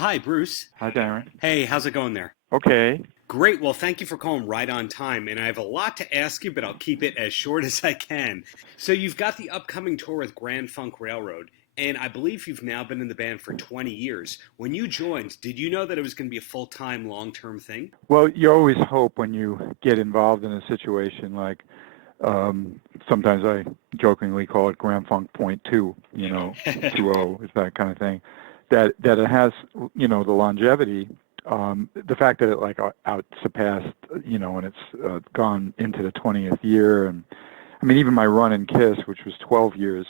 Hi, Bruce. Hi, Darren. Hey, how's it going there? Okay. Great. Well, thank you for calling right on time. And I have a lot to ask you, but I'll keep it as short as I can. So, you've got the upcoming tour with Grand Funk Railroad, and I believe you've now been in the band for 20 years. When you joined, did you know that it was going to be a full time, long term thing? Well, you always hope when you get involved in a situation like sometimes I jokingly call it Grand Funk Point Two, 2-0 is that kind of thing, that it has, the longevity, the fact that it like out surpassed, and it's gone into the 20th year, and I mean even my run in Kiss, which was 12 years,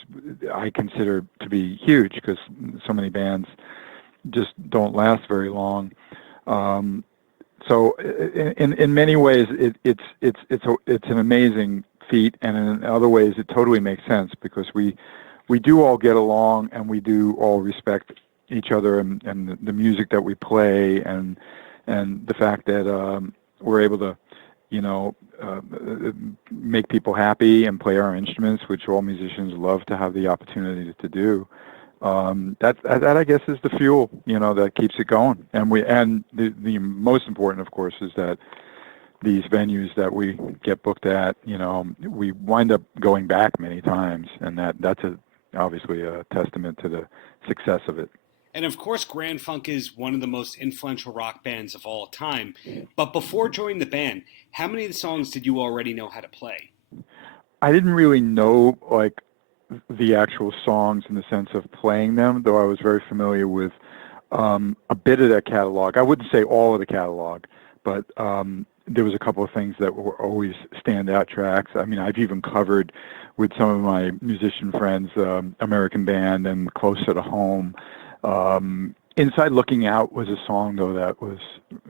I consider to be huge because so many bands just don't last very long. Um, so in many ways it's an amazing feat, and in other ways it totally makes sense because we do all get along and we do all respect each other, and the music that we play, and the fact that we're able to you know uh, make people happy and play our instruments, which all musicians love to have the opportunity to do. That I guess is the fuel, that keeps it going. And the most important, of course, is that these venues that we get booked at, we wind up going back many times, and that's obviously a testament to the success of it. And of course, Grand Funk is one of the most influential rock bands of all time. But before joining the band, how many of the songs did you already know how to play? I didn't really know like the actual songs in the sense of playing them, though I was very familiar with a bit of that catalog. I wouldn't say all of the catalog, but there was a couple of things that were always standout tracks. I mean, I've even covered with some of my musician friends, American Band and Closer to Home. Inside Looking Out was a song, though, that was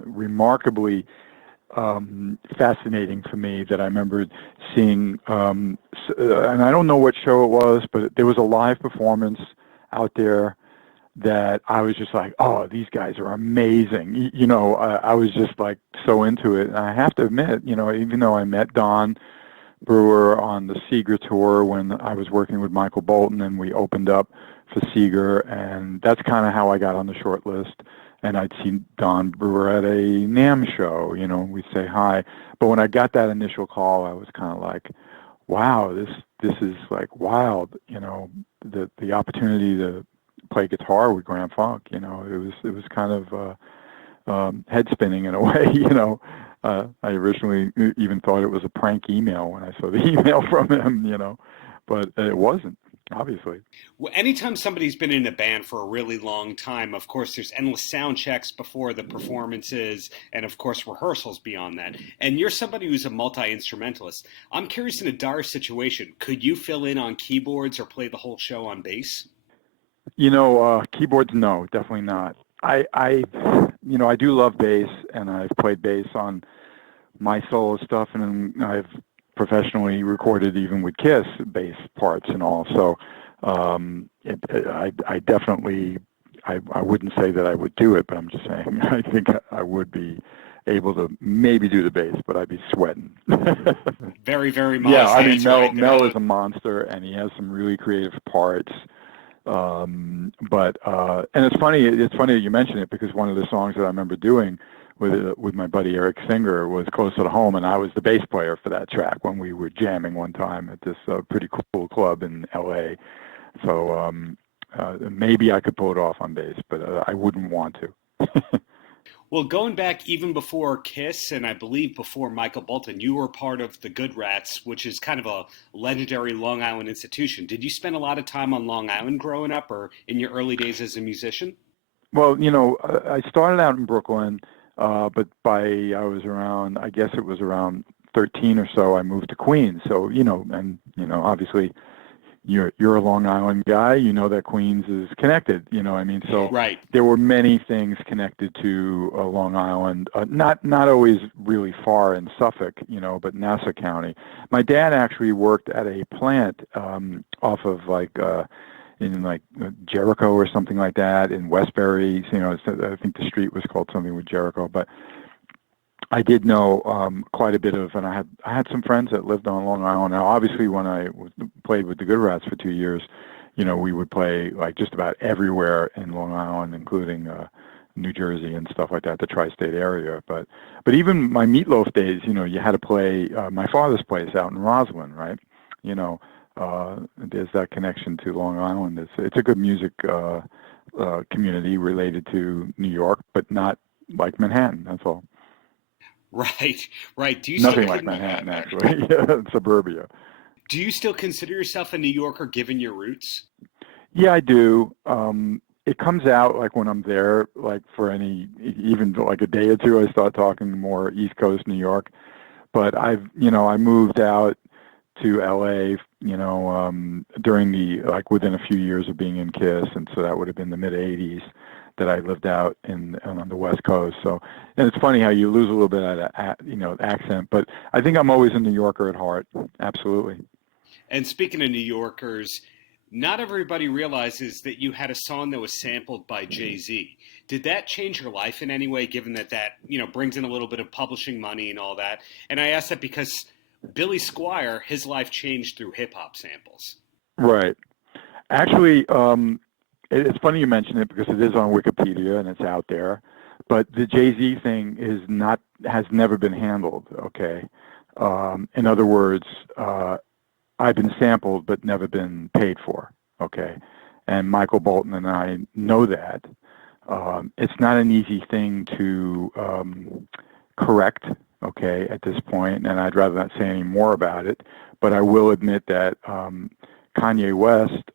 remarkably fascinating for me, that I remember seeing, and I don't know what show it was, but there was a live performance out there that I was just like, oh, these guys are amazing. I was just like so into it. And I have to admit, even though I met Don Brewer on the Seeger tour when I was working with Michael Bolton, and we opened up for Seeger, and that's kind of how I got on the short list. And I'd seen Don Brewer at a NAMM show, we'd say hi. But when I got that initial call, I was kind of like, wow, this is like wild, the opportunity to play guitar with Grand Funk, it was kind of head spinning in a way, I originally even thought it was a prank email when I saw the email from him, but it wasn't, obviously. Well, anytime somebody's been in a band for a really long time, of course, there's endless sound checks before the performances, and of course, rehearsals beyond that. And you're somebody who's a multi instrumentalist. I'm curious, in a dire situation, could you fill in on keyboards or play the whole show on bass? Keyboards, no, definitely not. I do love bass, and I've played bass on my solo stuff, and I've professionally recorded even with Kiss bass parts and all. So I definitely, I wouldn't say that I would do it, but I'm just saying I think I would be able to maybe do the bass, but I'd be sweating. Very, very Yeah, modest I mean answer right there. Mel is a monster, and he has some really creative parts. But and it's funny. It's funny that you mention it, because one of the songs that I remember doing with my buddy Eric Singer was "Closer to Home," and I was the bass player for that track when we were jamming one time at this pretty cool club in L.A. So maybe I could pull it off on bass, but I wouldn't want to. Well, going back even before Kiss, and I believe before Michael Bolton, you were part of the Good Rats, which is kind of a legendary Long Island institution. Did you spend a lot of time on Long Island growing up, or in your early days as a musician? Well, I started out in Brooklyn, but I was around, I guess it was around 13 or so, I moved to Queens. So, and, obviously you're a Long Island guy, that Queens is connected, I mean, so Right. there were many things connected to Long Island, not always really far in Suffolk, but Nassau County. My dad actually worked at a plant off of like in like Jericho or something like that in Westbury. I think the street was called something with Jericho, but I did know quite a bit of, and I had some friends that lived on Long Island. Now, obviously, when I played with the Good Rats for 2 years, we would play like just about everywhere in Long Island, including New Jersey and stuff like that, the tri-state area. But even my Meatloaf days, you had to play my father's place out in Roslyn, right? There's that connection to Long Island. It's a good music community related to New York, but not like Manhattan. That's all. Right, right. Nothing like Manhattan, actually. Suburbia. Do you still consider yourself a New Yorker given your roots? Yeah, I do. It comes out like when I'm there, like for even like a day or two, I start talking more East Coast New York. But I moved out to LA, during within a few years of being in KISS, and so that would have been the mid '80s that I lived out on the West Coast. So, and it's funny how you lose a little bit of that, accent, but I think I'm always a New Yorker at heart. Absolutely. And speaking of New Yorkers, not everybody realizes that you had a song that was sampled by JayZ. Did that change your life in any way, given that brings in a little bit of publishing money and all that? And I ask that because Billy Squier, his life changed through hip-hop samples. Right. Actually, it's funny you mention it because it is on Wikipedia and it's out there. But the JayZ thing has never been handled, okay? In other words, I've been sampled but never been paid for, okay? And Michael Bolton and I know that. It's not an easy thing to correct, okay, at this point, and I'd rather not say any more about it, but I will admit that Kanye West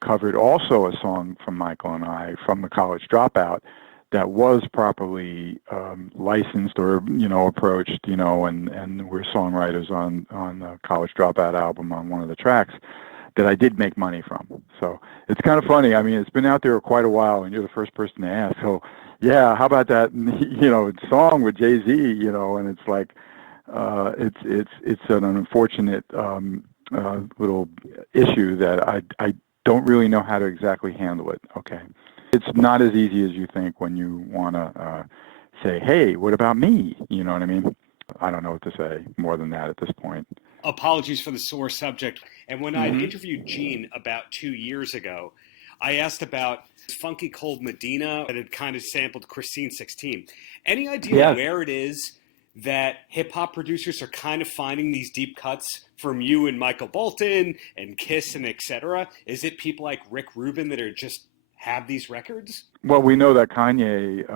covered also a song from Michael and I from The College Dropout that was properly licensed or approached, and we're songwriters on the College Dropout album on one of the tracks that I did make money from. So it's kind of funny. I mean, it's been out there quite a while, and you're the first person to ask. So yeah, how about that song with JayZ? And it's like it's an unfortunate little issue that I don't really know how to exactly handle it. Okay. It's not as easy as you think when you want to say, hey, what about me? You know what I mean? I don't know what to say more than that at this point. Apologies for the sore subject. And when I interviewed Gene about 2 years ago, I asked about Funky Cold Medina that had kind of sampled Christine 16. Any idea where it is that hip-hop producers are kind of finding these deep cuts from you and Michael Bolton and KISS and et cetera? Is it people like Rick Rubin that are just have these records? Well, we know that Kanye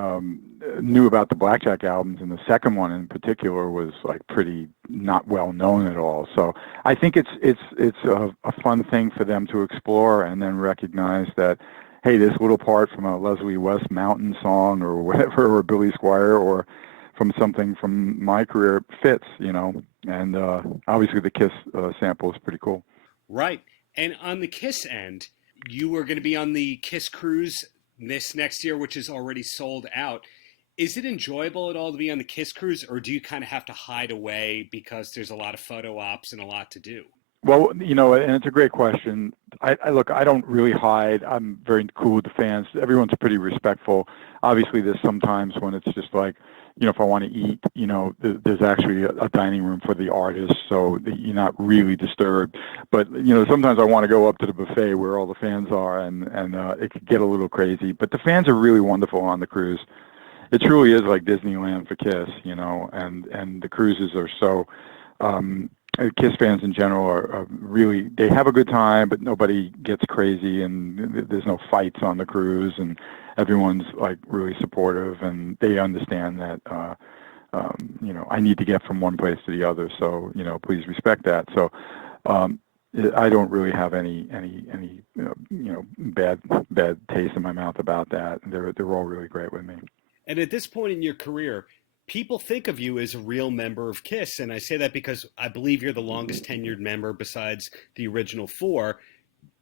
knew about the Blackjack albums, and the second one in particular was like pretty not well known at all. So I think it's a fun thing for them to explore and then recognize that, hey, this little part from a Leslie West Mountain song or whatever, or Billy Squier, or from something from my career fits, and obviously the KISS sample is pretty cool. Right. And on the KISS end, you were going to be on the KISS cruise this next year, which is already sold out. Is it enjoyable at all to be on the KISS cruise, or do you kind of have to hide away because there's a lot of photo ops and a lot to do? Well, and it's a great question. I don't really hide. I'm very cool with the fans. Everyone's pretty respectful. Obviously, there's sometimes when it's just like, if I want to eat, there's actually a dining room for the artists, so you're not really disturbed. But, sometimes I want to go up to the buffet where all the fans are, and it could get a little crazy. But the fans are really wonderful on the cruise. It truly is like Disneyland for KISS, and the cruises are so... KISS fans in general are really, they have a good time, but nobody gets crazy, and there's no fights on the cruise, and everyone's like really supportive, and they understand that, I need to get from one place to the other. So, please respect that. So, I don't really have any bad taste in my mouth about that. They're all really great with me. And at this point in your career, people think of you as a real member of KISS, and I say that because I believe you're the longest tenured member besides the original four.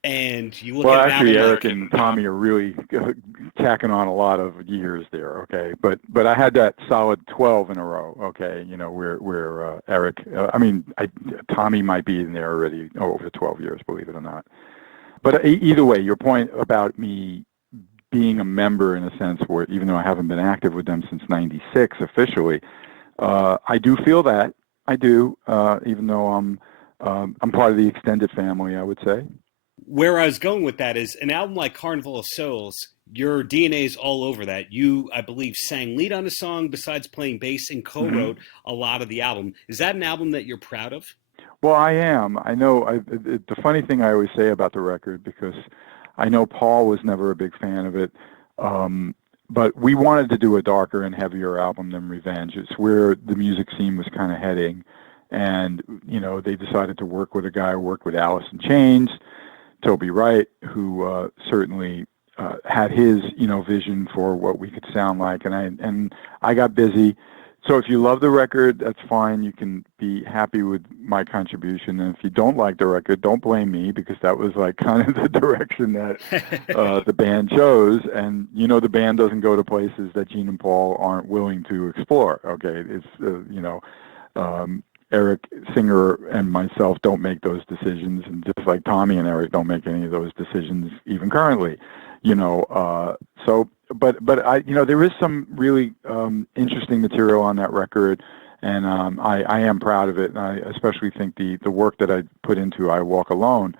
And you look at actually, Eric and Tommy are really tacking on a lot of years there. Okay, but I had that solid 12 in a row. Okay, where Eric, Tommy might be in there already over 12 years, believe it or not. But either way, your point about me being a member in a sense where even though I haven't been active with them since '96 officially, I do feel that. I do, even though I'm part of the extended family, I would say. Where I was going with that is an album like Carnival of Souls your DNA is all over that. You, I believe, sang lead on a song besides playing bass and co-wrote a lot of the album. Is that an album that you're proud of? Well, I am. I know. The funny thing I always say about the record, because I know Paul was never a big fan of it, but we wanted to do a darker and heavier album than Revenge. It's where the music scene was kind of heading, and they decided to work with a guy who worked with Alice in Chains, Toby Wright, who certainly had his vision for what we could sound like, and I got busy. So if you love the record, that's fine. You can be happy with my contribution. And if you don't like the record, don't blame me, because that was like kind of the direction that the band chose. And, the band doesn't go to places that Gene and Paul aren't willing to explore. Okay. It's, Eric Singer and myself don't make those decisions. And just like Tommy and Eric don't make any of those decisions even currently, but I, there is some really interesting material on that record, and I am proud of it. And I especially think the work that I put into I Walk Alone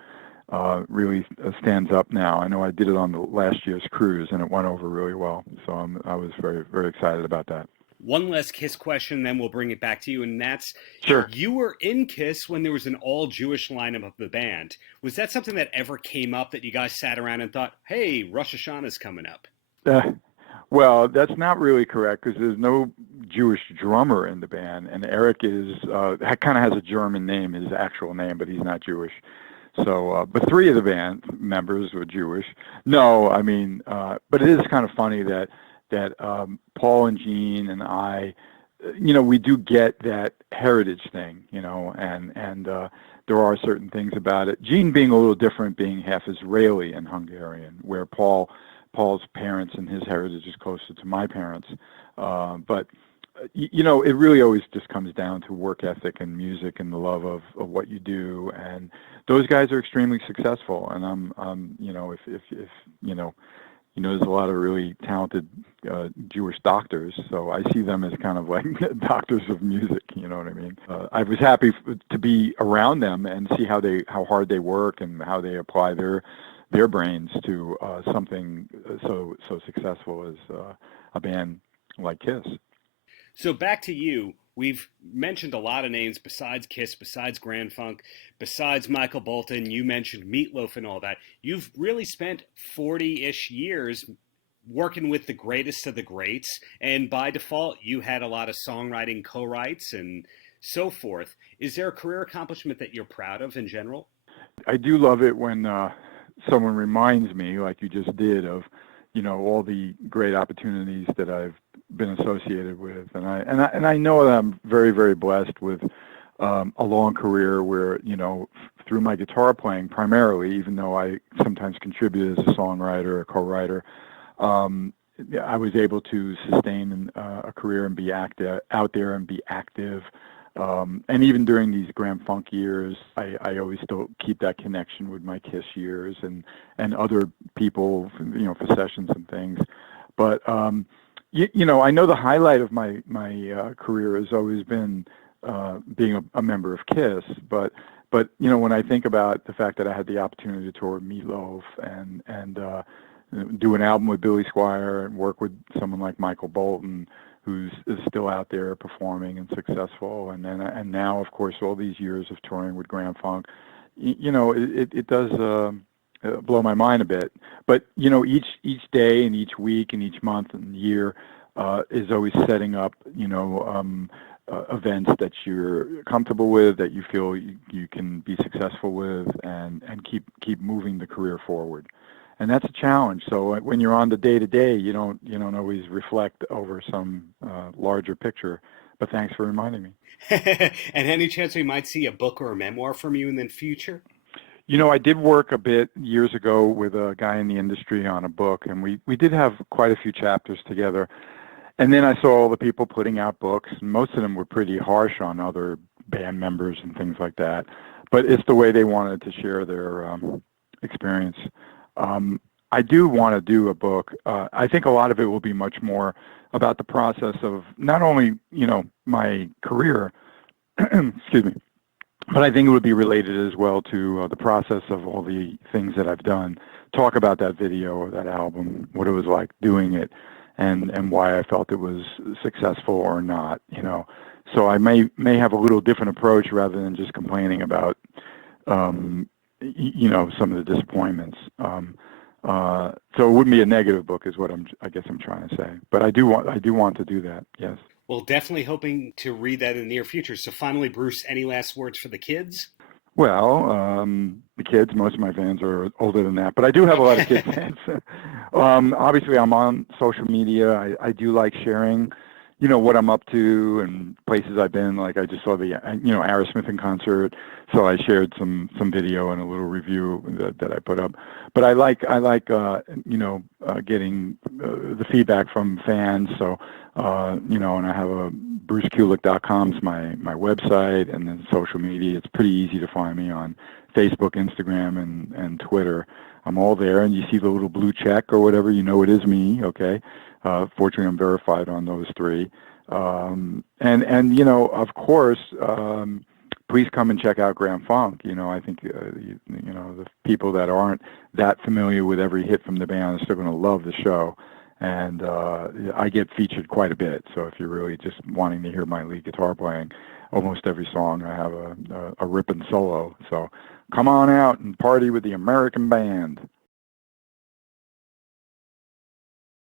really stands up now. I know I did it on the last year's cruise, and it went over really well. So I was very, very excited about that. One last Kiss question, then we'll bring it back to you, and that's, sure. You were in Kiss when there was an all-Jewish lineup of the band. Was that something that ever came up, that you guys sat around and thought, hey, Rosh Hashanah's coming up? Well, that's not really correct, because there's no Jewish drummer in the band, and Eric is kind of has a German name, his actual name, but he's not Jewish. So, but 3 of the band members were Jewish. No, I mean, but it is kind of funny that Paul and Gene and I, we do get that heritage thing, and there are certain things about it. Gene being a little different, being half Israeli and Hungarian, where Paul's parents and his heritage is closer to my parents. But it really always just comes down to work ethic and music and the love of what you do. And those guys are extremely successful. And if there's a lot of really talented Jewish doctors, so I see them as kind of like doctors of music. You know what I mean? I was happy to be around them and see how hard they work and how they apply their brains to something so successful as a band like Kiss. So back to you. We've mentioned a lot of names besides Kiss, besides Grand Funk, besides Michael Bolton. You mentioned Meatloaf and all that. You've really spent 40-ish years working with the greatest of the greats, and by default, you had a lot of songwriting co-writes and so forth. Is there a career accomplishment that you're proud of in general? I do love it when someone reminds me, like you just did, of all the great opportunities that I've been associated with, and I know that I'm very, very blessed with a long career where through my guitar playing primarily, even though I sometimes contribute as a songwriter or co-writer, I was able to sustain a career and be out there and be active. And even during these Grand Funk years, I always still keep that connection with my Kiss years and other people, for sessions and things. But I know the highlight of my career has always been being a member of Kiss. But when I think about the fact that I had the opportunity to tour with Meatloaf and do an album with Billy Squier and work with someone like Michael Bolton, who's is still out there performing and successful, and now, of course, all these years of touring with Grand Funk, it does blow my mind a bit. But each day and each week and each month and year is always setting up events that you're comfortable with, that you feel you can be successful with, and keep moving the career forward. And that's a challenge. So when you're on the day-to-day, you don't always reflect over some larger picture. But thanks for reminding me. And any chance we might see a book or a memoir from you in the future? I did work a bit years ago with a guy in the industry on a book, and we did have quite a few chapters together. And then I saw all the people putting out books, and most of them were pretty harsh on other band members and things like that. But it's the way they wanted to share their experience. I do want to do a book. I think a lot of it will be much more about the process of not only, my career, excuse me, but I think it would be related as well to the process of all the things that I've done. Talk about that video or that album, what it was like doing it, and why I felt it was successful or not. So I may have a little different approach rather than just complaining about some of the disappointments. So it wouldn't be a negative book, is what I guess I'm trying to say. But I do want to do that. Yes. Well, definitely hoping to read that in the near future. So finally, Bruce, any last words for the kids? Well, the kids, most of my fans are older than that, but I do have a lot of kid fans. Obviously, I'm on social media. I do like sharing, what I'm up to and places I've been. Like I just saw the, Aerosmith in concert, so I shared some video and a little review that I put up. But I like getting the feedback from fans. So, and I have a BruceKulick.com is my website, and then social media. It's pretty easy to find me on Facebook, Instagram, and Twitter. I'm all there, and you see the little blue check or whatever, it is me, okay? Fortunately, I'm verified on those three. And of course, please come and check out Grand Funk. I think, the people that aren't that familiar with every hit from the band are still going to love the show. And I get featured quite a bit. So if you're really just wanting to hear my lead guitar playing, almost every song I have a ripping solo. So come on out and party with the American band.